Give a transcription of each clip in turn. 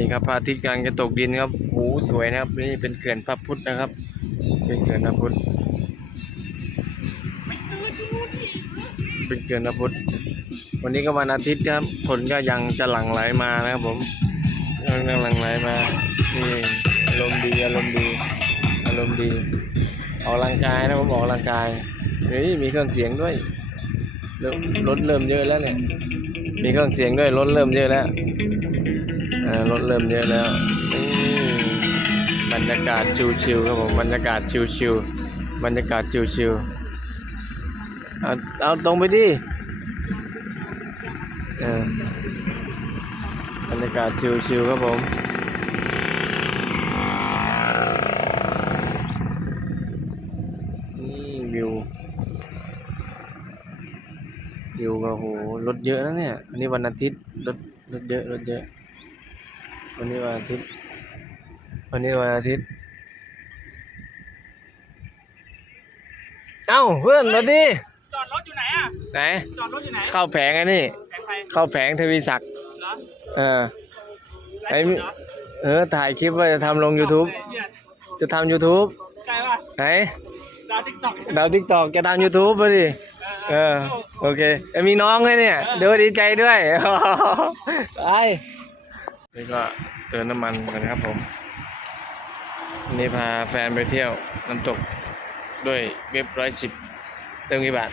นี่ครับพระอาทิตย์กำลังจะตกดินครับโอ้โหสวยนะครับ นี่เป็นเขื่อนพระพุทธนะครับ เป็นเขื่อนพระพุทธเป็นเขื่อนพระพุทธวันนี้ก็วันอาทิตย์ครับคนก็ยังจะหลั่งไหลมานะครับผมยังหลั่งไหลมานี่อารมณ์ดีอารมณ์ดีอารมณ์ดีออกกำลังกายนะผมออกกำลังกายเฮ้ยมีเครื่องเสียงด้วยรถเริ่มเยอะแล้วเนี่ยมีเครื่องเสียงด้วยรถเริ่มเยอะแล้ว รถเริ่มเยอะแล้วบรรยากาศชิวๆครับผมบรรยากาศชิวๆบรรยากาศชิวๆเอาเอาตรงไปดิบรรยากาศชิวๆครับผมนี่วิวอยู่กับโหรถเยอะแล้วเนี่ยวันนี้วันอาทิตย์รถรถเยอะรถเยอะ วันนี้วันอาทิตย์ วันนี้วันอาทิตย์ เอ้าเพื่อนมาดิจอดรถอยู่ไหนอะ ไหน จอดรถอยู่ไหนเข้าแผงไอ้นี่แผงไฟเข้าแผงทวีศักดิ์เหรอเออไลฟ์สดเหรอเออ ถ่ายคลิปว่าจะทำลง YouTube ไอ้เหี้ยจะทำ YouTube ใช่ป่ะไหน ดาวติ๊กต็อกดาวทิกตอกจะทำ YouTube มาดิ เออ โอเคเอ้ยมีน้องเลยเนี่ยเดี๋ยวดีใจด้วย ไป นี่ก็เติมน้ำมันกันครับผมวันนี้พาแฟนไปเที่ยวน้ำตกด้วยเว็บร้อยสิบเติมกี่บาท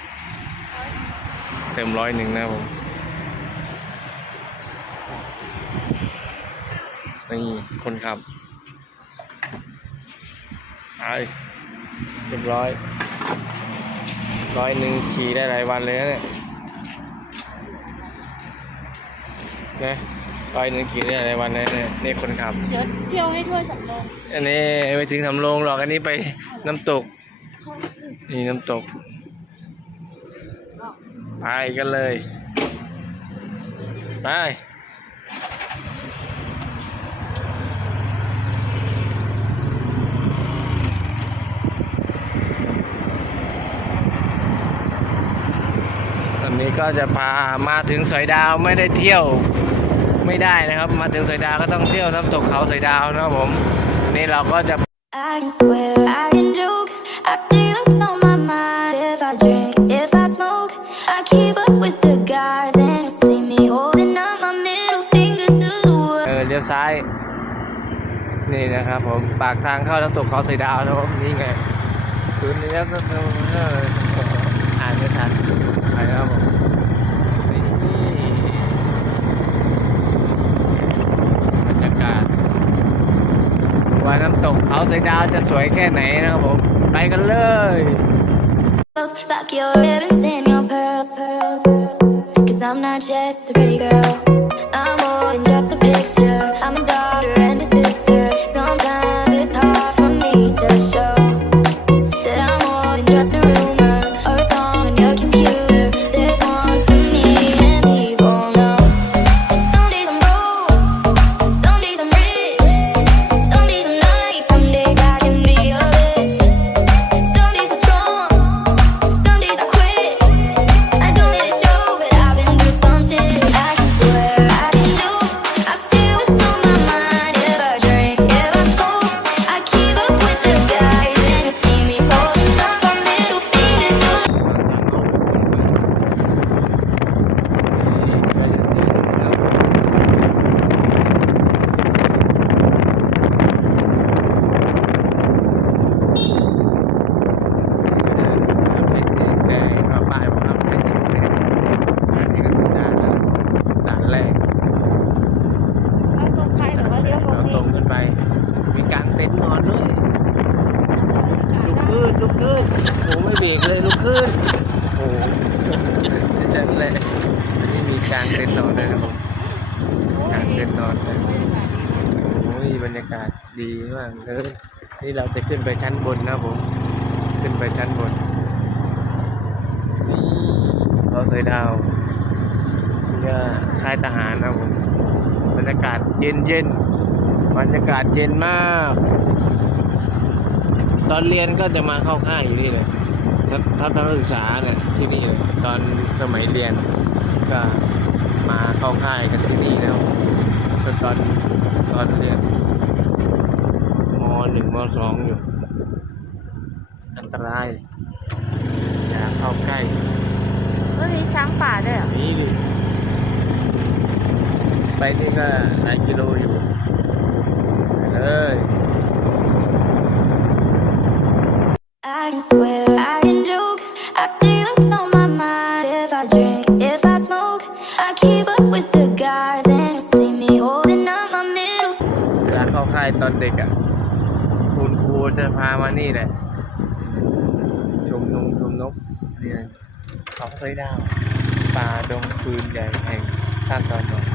เติมร้อยหนึ่งนะครับผมนี่คนขับไปเรียบร้อย ร้อยหนึ่งขี่ได้หลายวันเลยนะเนี่ยนะ ร้อยหนึ่งขี่ได้หลายวันเลยเนี่ยนี่คนขับ เดี๋ยวเที่ยวให้ทั่วสำโรงอันนี้ไปถึงสำโรงหรอก อันนี้ไปน้ำตก นี่น้ำตก ไปกันเลย ไป ตอนนี้ก็จะพามาถึงสอยดาวไม่ได้เที่ยว ไม่ได้นะครับ มาถึงสอยดาวก็ต้องเที่ยวน้ำตกเขาสอยดาวนะครับผมนี่เราก็จะ I can swear, I can joke. I see what's on my mind. If I drink, if I smoke, I keep up with the guys, and you see me holding up my middle finger to the world. เออเลี้ยวซ้าย นี่นะครับผมปากทางเข้าน้ำตกเขาสอยดาวนะครับผมนี่ไงคืนนี้แล้วก็เอออ่านไม่ทันไปแล้วครับผมนี่บรรยากาศ ว่าน้ำตกเขาสอยดาวจะสวยแค่ไหนนะครับผม ไปกันเลย Back your ribbons and your pearls. Cause I'm not just เราเคยดาวนี่ก็ค่ายทหารนะครับผมบรรยากาศเย็นเย็นบรรยากาศเย็นมาก ตอนเรียนก็จะมาเข้าค่ายอยู่นี่เลยถ้าถ้าตอนศึกษาเนี่ยที่นี่เลยตอนสมัยเรียนก็มาเข้าค่ายกันที่นี่แล้วส่วนตอนตอดเรียนมหนึ่งมสองอยู่ อันตรายอย่าเข้าใกล้ มีช้างป่าด้วยเหรอนี่ดิไปนี่ก็หลายกิโลอยู่ไปเลย I can swear, I can joke. I see what's on my mind. If I drink, if I smoke, I keep up with the guys, and you see me holding up my middle. เวลาเข้าค่ายตอนเด็กอะ คุณครูจะพามานี่แหละ ชมนงชมนกนี่นะเขาเคย ดาวป่าดงฟืนใหญ่แห่งภาคตะวันออก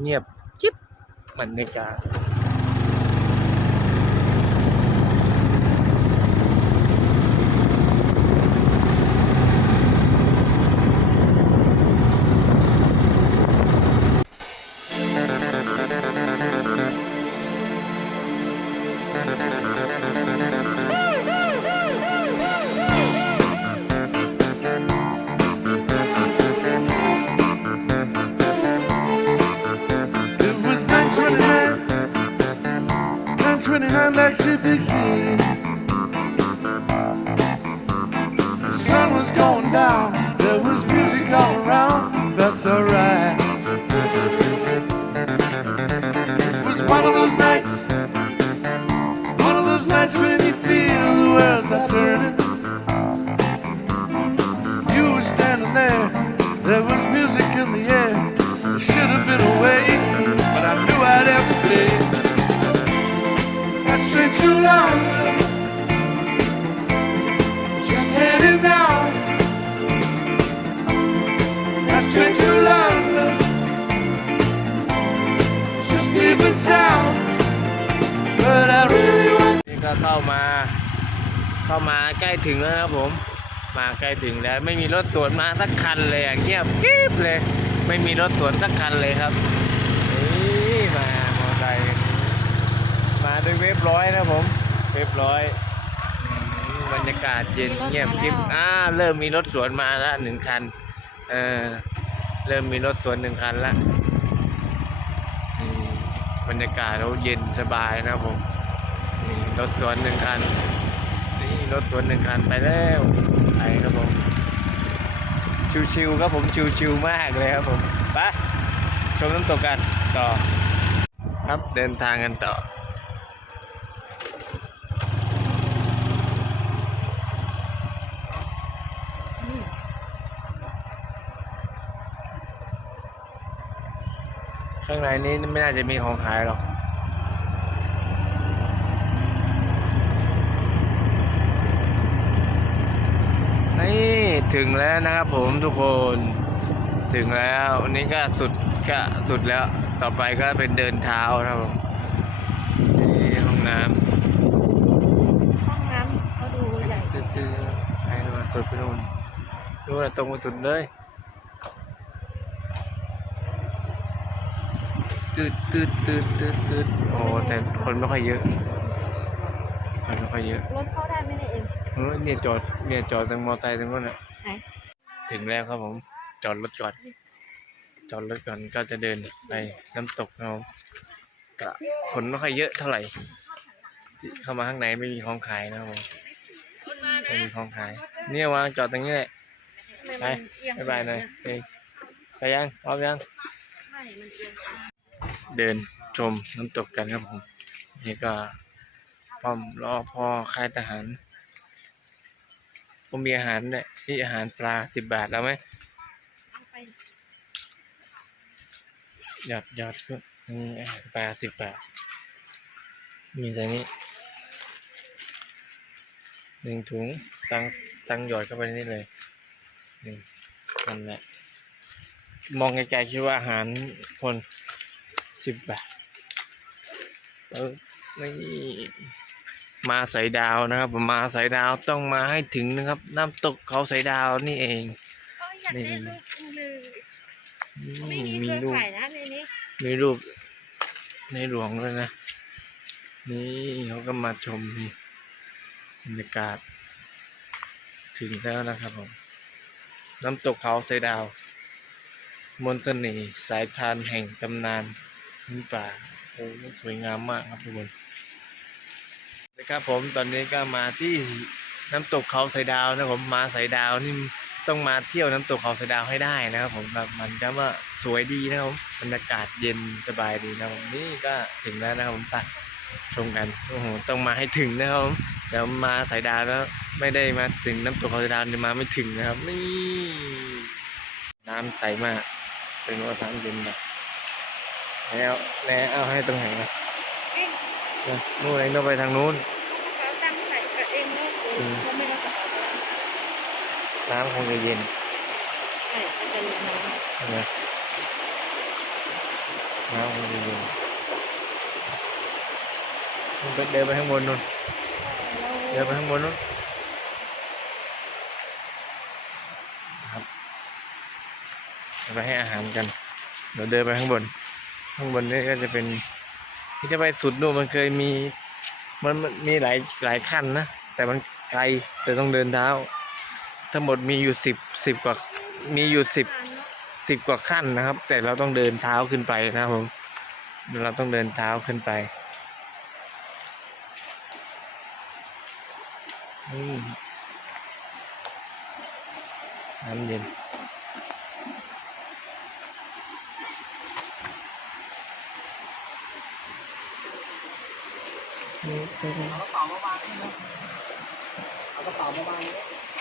เงียบจิ๊บบรรยากา The sun was going down, there was music all around, that's alright. Too long, just heading down. I straight too long, just leaving town. But I really want. นี่ก็เข้ามา เข้ามาใกล้ถึงแล้วนะครับผม มาใกล้ถึงแล้ว ไม่มีรถสวนมาสักคันเลยอะเงียบกริบเลย ไม่มีรถสวนสักคันเลยครับนี่มามอไซค์มา ด้วยเว็บร้อยนะครับผม เว็บร้อยอืมบรรยากาศเย็นเงียบกริบอ่าเริ่มมีรถสวนมาแล้วหนึ่งคัน เออ เริ่มมีรถสวนหนึ่งคันแล้วอืมบรรยากาศเราเย็นสบายนะครับผมนี่รถสวนหนึ่งคันนี่รถสวนหนึ่งคันไปแล้วไปครับผมชิวๆครับผมชิวๆมากเลยครับผมไปชมน้ำตกกันต่อ ครับเดินทางกันต่อางในนี้ไม่น่าจะมีของขายหรอกนี่ถึงแล้วนะครับผมทุกคนถึงแล้ววันนี้ก็สุดก็สุดแล้ว ต่อไปก็เป็นเดินเท้านะครับผมนี่ห้องน้ห้องน้ำเขาดูใหญ่ำตื้อๆให้ดูสุดไปนู่นนู่นนะตรงไปสุดเลย ตืดตืดตืดตืดตืดโอ้แต่คนไม่ค่อยเยอะคนไม่ค่อยเยอะรถเข้าได้ไหมเนี่ยเอ็มเออเนี่ยจอดเนี่ยจอดตรงมอเตอร์ไซค์ตรงนู้นน่ะไหนถึงแล้วครับผม จอดรถก่อนจอดรถก่อนก็จะเดินไปน้ำตกเรากะคนไม่ค่อยเยอะเท่าไหร่ที่เข้ามาข้างในไม่มีของขายนะครับผมไม่มีของขาย เนี่ยวางจอดตรงนี้แหละไปบ๊ายบายหน่อยเฮ้ยไปยังพร้อมยัง เดินชมน้ำตกกันครับผมนี่ก็พร้อมรอพ่อค่ายทหารผมมีอาหารเนี่ยนี่อาหารปลาสิบบาทแล้วไหมหยอดหยอดก็นี่อาหารปลาสิบบาท มีใส่นี้หนึ่งถุงตังตังหยอดเข้าไปนี่เลยหนึ่งนั่นแหละมองไกลๆคิดว่าอาหารคน สิบบาทเออนี่มาสายดาวนะครับผมมาสายดาวต้องมาให้ถึงนะครับ น้ำตกเขาสายดาวนี่เองเขาอยากได้ลูกเลยไม่นี่มีมีเครือรูปข่ายนะในนี้มีรูปในหลวงด้วยนะ นี่เขาก็มาชมนี่บรรยากาศ ถึงแล้วนะครับผม น้ำตกเขาไซดาว มนต์เสน่ห์สายทานแห่งตำนาน พื้นป่าโอ้สวยงามมากครับทุกคนนะครับผมตอนนี้ก็มาที่น้ำตกเขาไซดาวนะผมมาไซดาวนี่ต้องมาเที่ยวน้ำตกเขาไซดาวให้ได้นะครับผมแบบมันก็ว่าสวยดีนะครับผมบรรยากาศเย็นสบายดีนะครับผมนี่ก็ถึงแล้วนะครับผมไปชมกันโอ้โหต้องมาให้ถึงนะครับผมเดี๋ยวมาไซดาวแล้วไม่ได้มาถึงน้ำตกเขาไซดาวจะมาไม่ถึงนะครับนี่น้ำใสมากเป็นว่าน้ำเย็นแบบ แล้วแล้วเอาให้ตรงไหนนะเอ๊ะนะนู่นไอ้นู่นไปทางนู้นเขาตั้งใส่กับเองลูกอืมเขาไม่รับกระเป๋าตังค์น้ำคงจะเย็นใช่เขาจะรู้น้ำนะน้ำคงจะเย็นนู่นไปเดินไปข้างบนนู่นเดินไปข้างบนนู่นครับเดี๋ยวไปให้อาหารกันเดี๋ยวเดินไปข้างบน ข้างบนนี่ก็จะเป็นที่จะไปสุดนู่นมันเคยมี มันมีหลายหลายขั้นนะ แต่มันไกลแต่ต้องเดินเท้า ทั้งหมดมีอยู่สิบสิบกว่ามีอยู่สิบสิบกว่าขั้นนะครับ แต่เราต้องเดินเท้าขึ้นไปนะครับผมเราต้องเดินเท้าขึ้นไปน้ำเย็น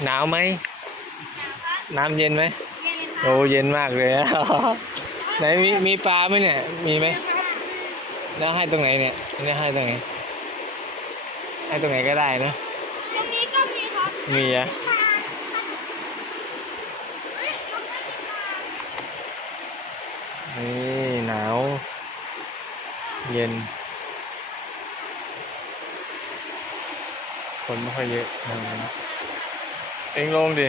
หนาวไหมน้ำเย็นไหมโอ้เย็นมากเลยอะไหนมีมีปลาไหมเนี่ย มีไหมแล้วให้ตรงไหนเนี่ยแล้วให้ตรงไหนให้ตรงไหนก็ได้นะตรงนี้ก็มีครับมีอะนี่หนาว เย็น คนไม่ค่อยเยอะอืมเองลงดิ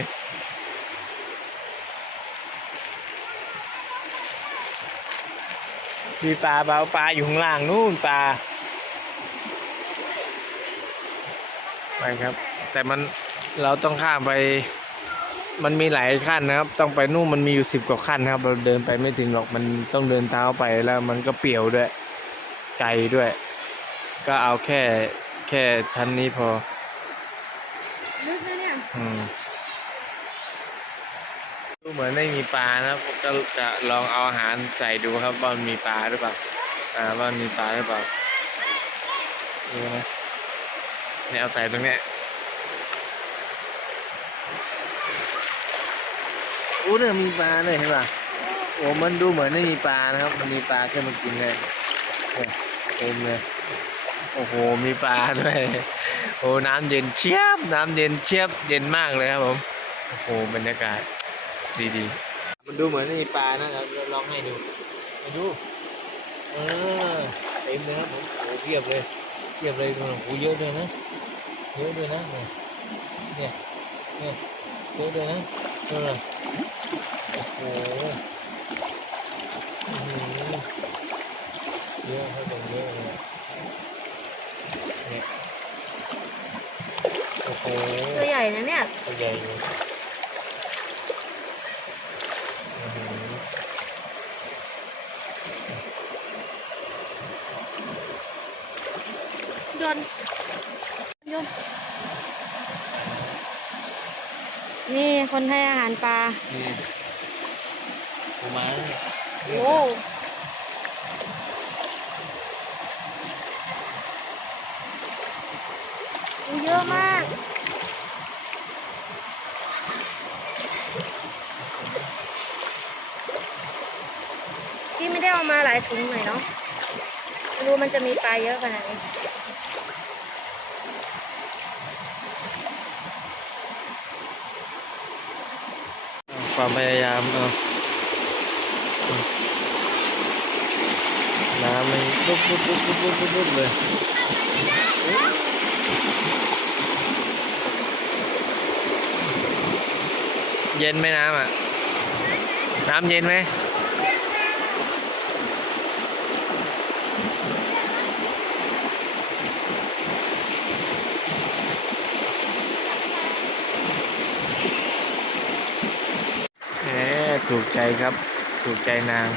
มีปลาเปล่าปลาอยู่ข้างล่างนู่นปลาไปครับ แต่มันเราต้องข้ามไป มันมีหลายขั้นนะครับ ต้องไปนู่นมันมีอยู่สิบกว่าขั้นนะครับ เราเดินไปไม่ถึงหรอกมันต้องเดินเท้าไปแล้วมันก็เปี่ยวด้วยไกลด้วย ก็เอาแค่แค่ชั้นนี้พอ ลึกนะเนี่ย อืมดู เหมือนไม่มีปลานะครับผมก็จะลองเอาอาหารใส่ดูครับว่ามีปลาหรือเปล่าอ่าว่ามีปลาหรือเปล่าดูนะเนี่ยเอาใส่ตรงเนี้ยอู้เนี่ยมีปลาเลยเห็นป่ะโอ้มันดูเหมือนไม่มีปลานะครับ มันมีปลาแค่มันกินเลยเนี่ยเต็มเลยโอ้โหมีปลาด้วยโอ้น้ำเย็นเชียบ น้ำเย็นเชียบเย็นมากเลยครับผมโอ้โหบรรยากาศ ดีๆมันดูเหมือนไม่มีปลานะเราเราลองให้ดูมาดูเออเต็มเลยครับผมโอ้เพียบเลยเพียบเลยโอ้โหเยอะเลยนะเยอะเลยนะเนี่ยเนี่ยเยอะเลยนะเออโอ้โหอื้อหือเยอะครับผมเยอะเลยเนี่ยโอ้โหตัวใหญ่นะเนี่ยตัวใหญ่ นโยนนี่คนให้อาหารปลานี่ปูม้าเนี่ยโอ้เยอะมากที่ไม่ได้เอามาหลายถุงหน่อยเนาะไม่รู้มันจะมีปลาเยอะขนาดนี้ ความพยายามเออน้ำมันปุ๊บปุ๊บปุ๊บปุ๊บปุ๊บปุ๊เลยเย็นไหมน้ำอะ น้ำเย็นไหม ถูกใจครับ ถูกใจนาง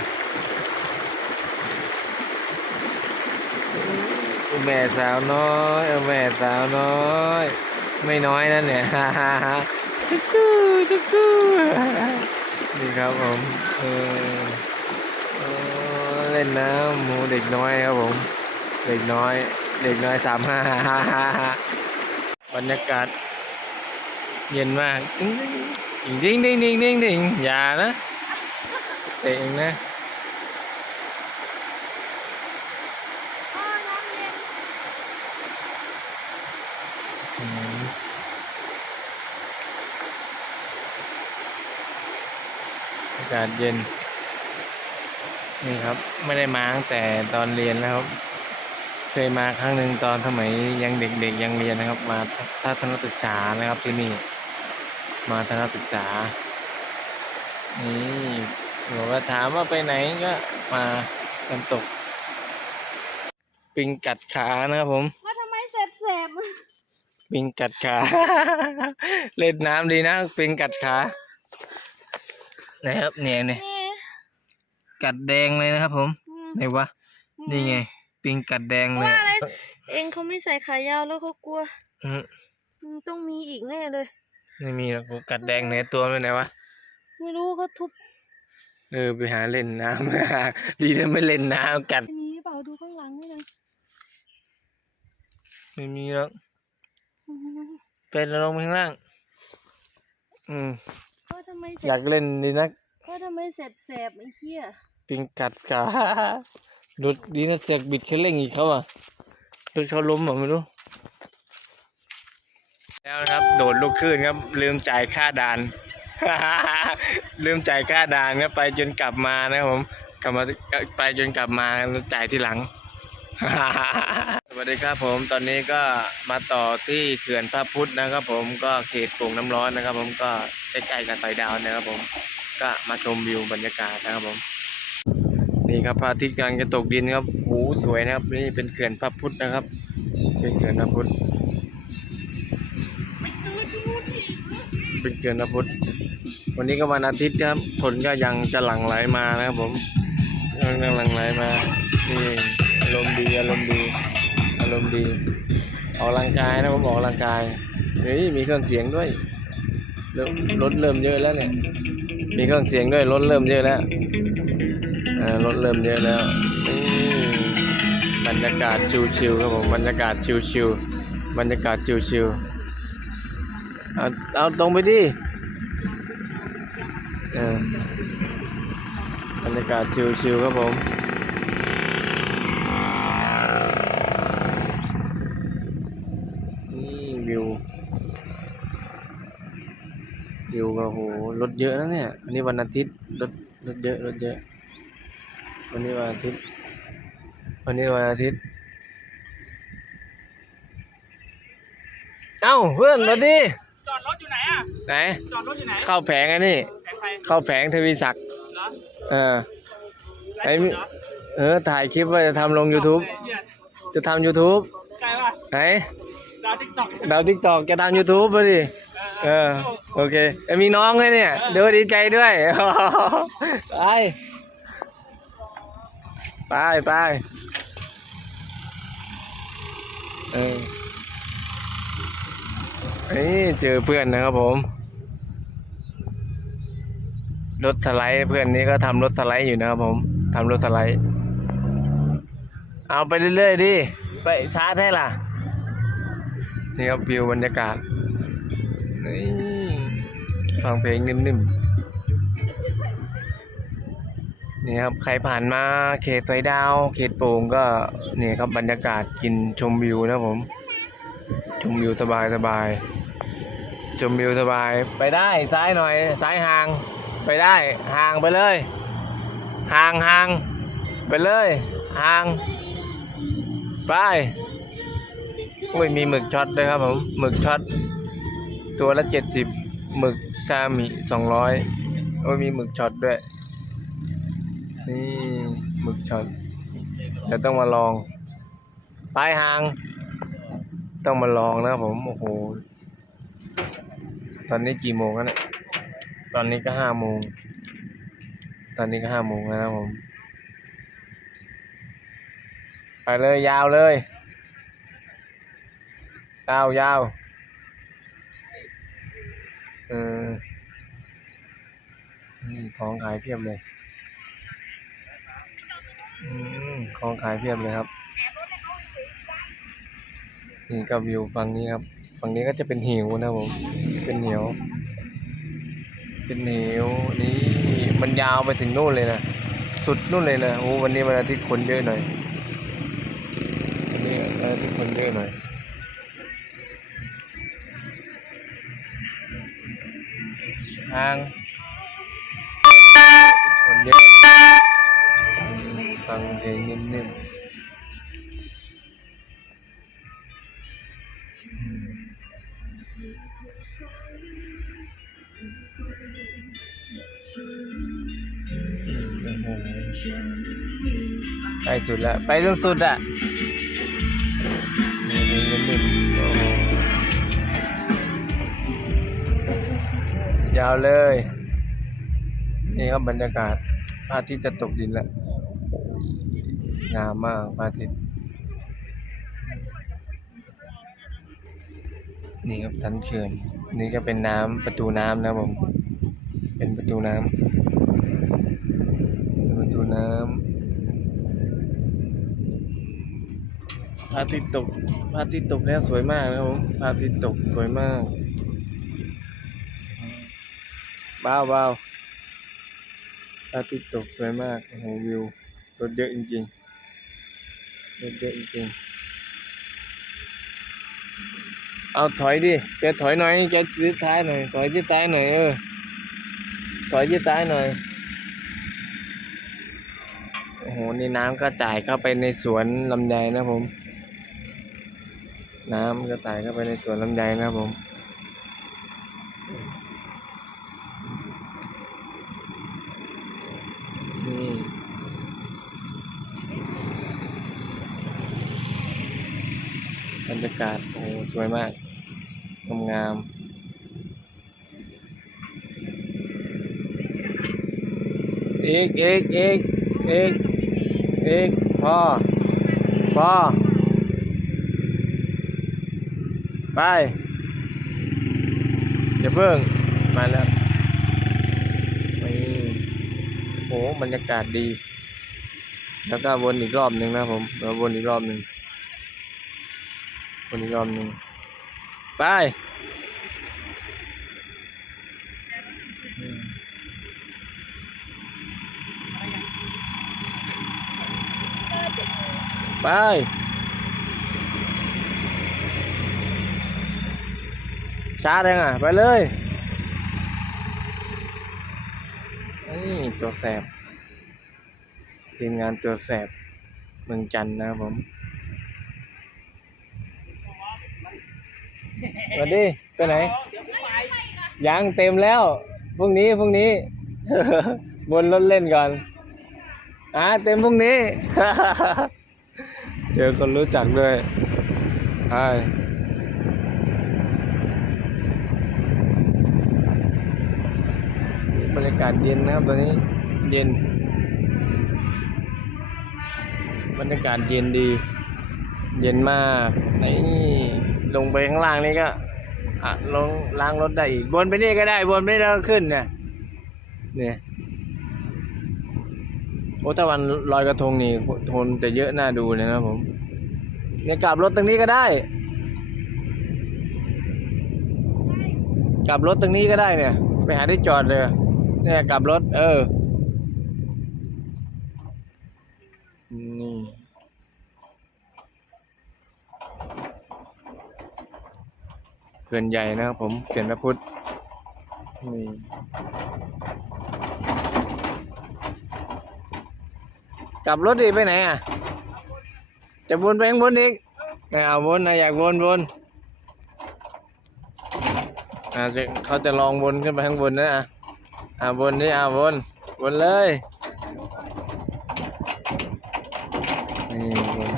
แม่สาวน้อยแม่สาวน้อย ไม่น้อยนั่นเนี่ยฮ่าฮ่าฮ่าจุกกู้จุกกู้นี่ครับผมเออเออเล่นน้ำหมูเด็กน้อยครับผมเด็กน้อย เด็กน้อยสามห้าฮ่าฮ่าฮ่าบรรยากาศเย็นมาก ดิ้งดิ้งดิ้งดิ้งดิ้งดิงอย่านะเตะเองนะอืมอากาศเย็น นี่ครับ ไม่ได้มาตั้งแต่ตอนเรียนแล้วครับ เคยมาครั้งหนึ่งตอนสมัยยังเด็กๆยังเรียนนะครับ มาทัศนศึกษานะครับที่นี่ มาทัศนศึกษา นี่บอกว่าถามว่าไปไหนก็มากันตก ปิงกัดขานะครับผมว่าทำไมเสบเสบปิงกัดขา เล่นน้ำดีนะ ปิงกัดขาไหนครับเนี่ยเนี่ยนี่กัดแดงเลยนะครับผมอืมไหนวะนี่ไง ปิงกัดแดงเลยว่าอะไรเองเขาไม่ใส่ขายาวแล้วเขากลัวอืมอืมต้องมีอีกแน่เลย ไม่มีหรอกกูกัดแดงในตัวมันไหนวะ ไม่รู้เขาทุบเออไปหาเล่นน้ำ ดีนะไม่เล่นน้ำกัด มีหรือเปล่าดูข้างหลังนี่เลยไม่มีหรอกอืมเป็นลงไปข้างล่าง อืมว่าทำไมเสอยาบกเล่นดีนักว่าทำไมเสบเสบไอ้เหี้ยปิงกัดขารถดีนะเสือกบิดคันเร่งอีกเขาอะรถเขาล้มเหรอไม่รู้ แล้วนะครับ โดดลูกขึ้นครับ ลืมจ่ายค่าด่าน ลืมจ่ายค่าด่านครับไปจนกลับมานะครับผมกลับมาไปจนกลับมาจ่ายที่หลัง สวัสดีครับผมตอนนี้ก็มาต่อที่เขื่อนพระพุทธนะครับ ผมก็เขตโป่งน้ำร้อนนะครับ ผมก็ใกล้ๆกับสอยดาวนะครับ ผมก็มาชมวิวบรรยากาศนะครับผมนี่ครับพระอาทิตย์กำลังจะตกดินครับโหสวยนะครับ นี่เป็นเขื่อนพระพุทธนะครับ เป็นเขื่อนพระพุทธ เป็นเขื่อนพระพุทธวันนี้ก็วันอาทิตย์ครับคนก็ยังจะหลั่งไหลมานะครับผมยังหลั่งไหลมานี่อารมณ์ดีอารมณ์ดีอารมณ์ดีออกกำลังกายนะผมออกกำลังกายเฮ้ยมีเครื่องเสียงด้วยรถเริ่มเยอะแล้วเนี่ยมีเครื่องเสียงด้วยรถเริ่มเยอะแล้วรถเริ่มเยอะแล้วบรรยากาศชิวๆครับผมบรรยากาศชิวๆบรรยากาศชิวๆ เอาเอาตรงไปดิเออบรรยากาศชิวๆครับผมนี่วิววิวก็โหรถเยอะนะเนี่ยอันนี้วันอาทิตย์รถรถเยอะรถเยอะวันนี้วันอาทิตย์ วันนี้วันอาทิตย์เอ้าเพื่อนสวัสดี จอดรถอยู่ไหนอะไหน จอดรถอยู่ไหนเข้าแผงอันนี้แผงใครเข้าแผงทวีศักดิ์เหรอเออไลไอ้ฟ์สมิดเหรอเออ ถ่ายคลิปว่าจะทำลง YouTube เหี้ยจะทำ YouTube ใช่ป่ะไหน ดาวติ๊กต็อกดาวทิกตอกจะทำ YouTube ป่ะดิ เออ โอเคเอ้ยมีน้องเลยเนี่ยเดี๋ยวดีใจด้วย ไป ไปไปเออ นี่เจอเพื่อนนะครับผม รถสไลด์เพื่อนนี้ก็ทำรถสไลด์อยู่นะครับผมทำรถสไลด์ เอาไปเรื่อยๆดิ ไปชาร์จให้ล่ะ นี่ครับวิวบรรยากาศนี่ฟังเพลงนิ่มๆ นี่ครับ ใครผ่านมาเขตสอยดาว เขตโป่งก็ นี่ครับบรรยากาศกินชมวิวนะครับผม ชมวิวสบายสบาย ชมวิวสบายไปได้ซ้ายหน่อย ซ้ายห่าง ไปได้ห่างไปเลย ห่างห่างไปเลยห่างไปอุ้ยมีหมึกช็อตด้วยครับผมหมึกช็อตตัวละเจ็ดสิบหมึกซามิสองร้อยโอ้ยมีหมึกช็อตด้วยนี่หมึกช็อตเดี๋ยวต้องมาลองปลายหาง ต้องมาลองนะครับผม โอ้โห ตอนนี้กี่โมงแล้วเนี่ยตอนนี้ก็ห้าโมง ตอนนี้ก็ห้าโมงแล้วนะครับผม ไปเลยยาวเลย ยาวยาวเออนี่ของขายเพียบเลยอืมของขายเพียบเลยครับ นี่ก็วิวฝั่งนี้ครับ ฝั่งนี้ก็จะเป็นหิวนะผม เป็นเหวเป็นเหวนี่มันยาวไปถึงนู่นเลยนะ สุดนู่นเลยนะ โอ้ วันนี้วันอาทิตย์คนเยอะหน่อยวันนี้วันอาทิตย์คนเยอะหน่อยทางคนเยอะฟังเพลงนิ่มๆ สุดแล้วไปจนสุดอะยาวเลย นี่ครับบรรยากาศพระอาทิตย์จะตกดินแล้วงามมากพระอาทิตย์นี่ครับสันเขื่อนนี่ก็เป็นน้ำประตูน้ำนะผม เป็นประตูน้ำเป็นประตูน้ำ ระอาทิตย์ตกพระอาทิตย์ตกแล้วสวยมากนะครับผมพระอาทิตย์ตกสวยมากบ้าวบ้าวพระอาทิตย์ตกสวยมากโอ้โหวิวรถเยอะจริงๆรถเยอะจริงๆเอาถอยดิแกถอยหน่อยแกยืดท้ายหน่อยถอยยืดท้ายหน่อยเออถอยยืดท้ายหน่อยโอ้โหนี่น้ำก็จ่ายเข้าไปในสวนลำไยนะผม น้ำก็จ่ายเข้าไปในสวนลำไยนะผมนี่บรรยากาศ โอ้สวยมาก งามงามเอีกอีกอีกอีกอีกพอพอ ไปอย่าเพิ่งมาแล้วนี่โอ้โหบรรยากาศดี แล้วก็วนอีกรอบหนึ่งนะผมแล้ววนอีกรอบหนึ่งคนอีกรอบหนึ่งไปไป ช้าจังอะ ไปเลยนี่ตัวแสบ ทีมงานตัวแสบเมืองจันนะครับผมสวัสดี ไปไหน ยังเต็มแล้ว พรุ่งนี้พรุ่งนี้ บนรถเล่นก่อนอ่าเต็มพรุ่งนี้ เจอคนรู้จักด้วยใช่บรรยากาศเย็นนะครับตอนนี้เย็น บรรยากาศเย็นดี เย็นมากนี่ลงไปข้างล่างนี่ก็อะลงล้างรถได้อีกวนไปนี่ก็ได้วนไปนี่แล้วก็ขึ้นเนี่ยเนี่ยโอ้ถ้าวันลอยกระทงนี่คนจะเยอะน่าดูเลยนะผมเนี่ยกลับรถตรงนี้ก็ได้ กลับรถตรงนี้ก็ได้เนี่ย ไปหาที่จอดเลย เนี่ยกลับรถ เออ นี่ เขื่อนใหญ่นะครับผมเขื่อนพระพุทธ นี่กลับรถดีไปไหนอะ จะวนไปข้างบนอีกไม่เอาวนนะอยากวนวนอ่าจะเขาจะลองวนขึ้นไปข้างบนนะอะ อ่าวนนี่อ่าวนวนเลยนี่วน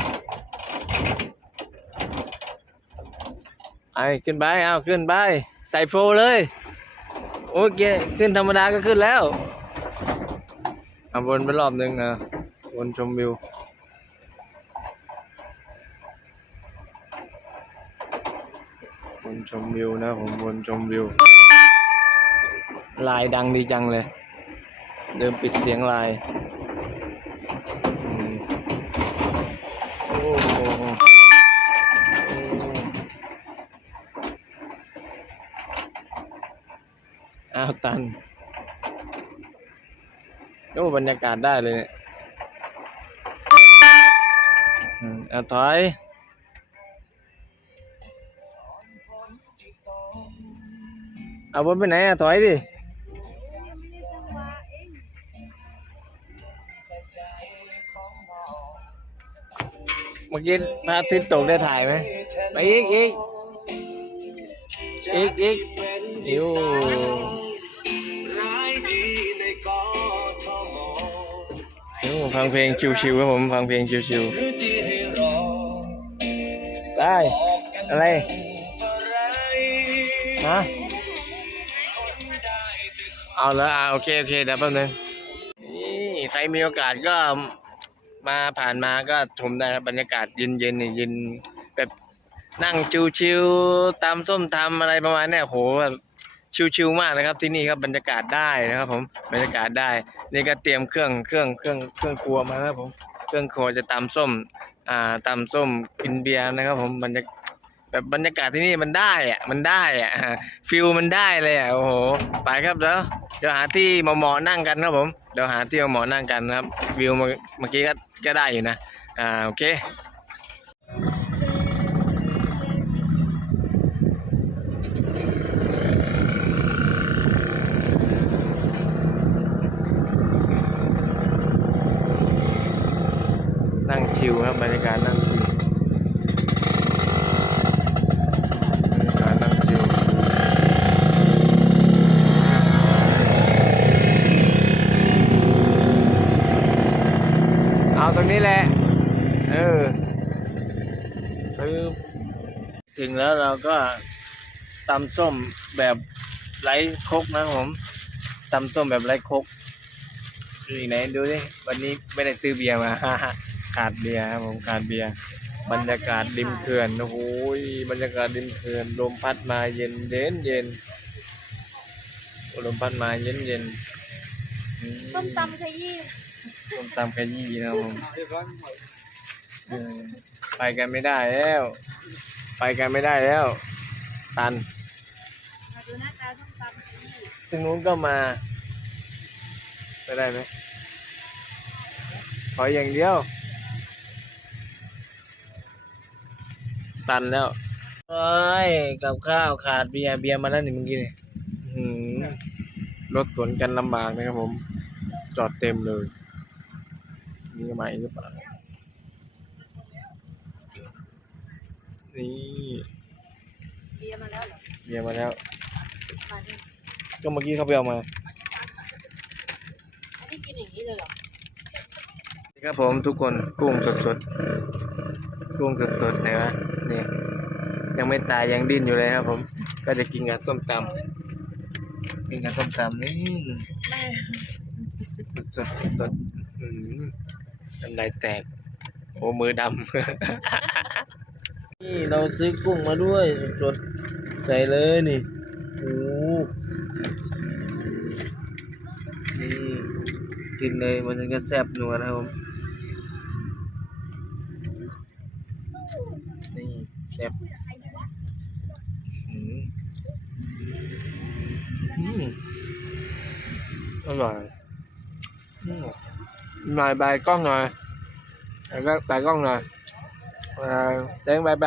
ไอ้ขึ้นไปเอาขึ้นไปใส่โฟลเลยโอเคขึ้นธรรมดาก็ขึ้นแล้วอาวนไปรอบนึงนะวนชมวิววนชมวิวนะผมวนชมวิว ลายดังดีจังเลย เดิมปิดเสียงลายโอ้โหอ้าวตันโอ้บรรยากาศได้เลยเนี่ยอืมเอาถอยเอาบนไปไหนอะถอยดิ เมื่อกี้พระอาทิตย์ตกได้ถ่ายไหมไปอีกอีกอีกอีกอิวอิวฟังเพลงชิวๆครับผมฟังเพลงชิวๆได้อะไรฮะเอาแล้วอ่าโอเคโอเคเดี๋ยวแป๊บนึงนี่ใครมีโอกาสก็ มาผ่านมาก็ชมได้ครับบรรยากาศเย็นๆนี่เย็นแบบนั่งชิวๆตามส้มตำอะไรประมาณเนี้ยโหแบบชิวๆมากนะครับ ที่นี่ครับบรรยากาศได้นะครับผมบรรยากาศได้ นี่ก็เตรียมเครื่องเครื่องเครื่องเครื่องครัวมาครับผมเครื่องครัวจะตำส้มอ่าตำส้มกินเบียร์นะครับ ผมบรรยากแบบบรรยากาศที่นี่มันได้อะมันได้อะฟิลมันได้เลยอะโอ้โหไปครับเดี๋ยวเดี๋ยวหาที่เหมาะๆนั่งกันครับผม ดี๋ยวหาที่เหมาะนั่งกันนะครับ วิวเมื่อกี้ก็ก็ได้อยู่นะ อ่าโอเคนั่งชิวครับบรรยากาศนั่งชิวบรรยากาศนั่งชิวเอาตรงนี้แหละ เออคือถึง แล้วเราก็ตำส้มแบบไร้ครกนะครับผมตำส้มแบบไร้ครกนี่ไหนดูดิวันนี้ไม่ได้ซื้อเบียร์มาขาดเบียร์ครับผมขาดเบียร์บรรยากาศริมเขื่อนโอ้โหยบรรยากาศริมเขื่อนลมพัดมาเย็นเย็นเย็นลมพัดมาเย็นเย็นอืส้มตำขยี้ส้มตำขยี้นะครับผมเออไปกันไม่ได้แล้ว ไปกันไม่ได้แล้ว ตันมาดูหน้าตาส้มตำขยี้ถึงนู้นก็มา ไปได้ไหมขออย่างเดียว ตันแล้วโอ้ยกับข้าวขาดเบียร์เบียร์มาแล้วนี่เมื่อกี้นี่อื้อหือรถสวนกันลำบากนะครับผม จอดเต็มเลย มีไหมหรือเปล่า นี่เบียร์มาแล้วเหรอเบียร์มาแล้ว มาดิก็เมื่อกี้เขาไปเอามาอันนี้กินอย่างนี้เลยเหรอนี่ครับผมทุกคนกุ้งสดสดๆกุ้งสดสดๆเห็นไหมนี่ยังไม่ตายยังดิ้นอยู่เลยครับผม ก็จะกินกับส้มตำกินกับส้มตำนี่สดสดๆสดๆอืมน้ำลายแตกโอ้มือดำ นี่เราซื้อกุ้งมาด้วยสดๆใส่เลยนี่โอ้นี่กินเลยมันจะแซ่บนัวนะครับผมนี่แซ่บอืมอืมอร่อยอืมหน่อยบายกล้องหน่อยแล้วก็บายกล้องหน่อย อ่าแดงบ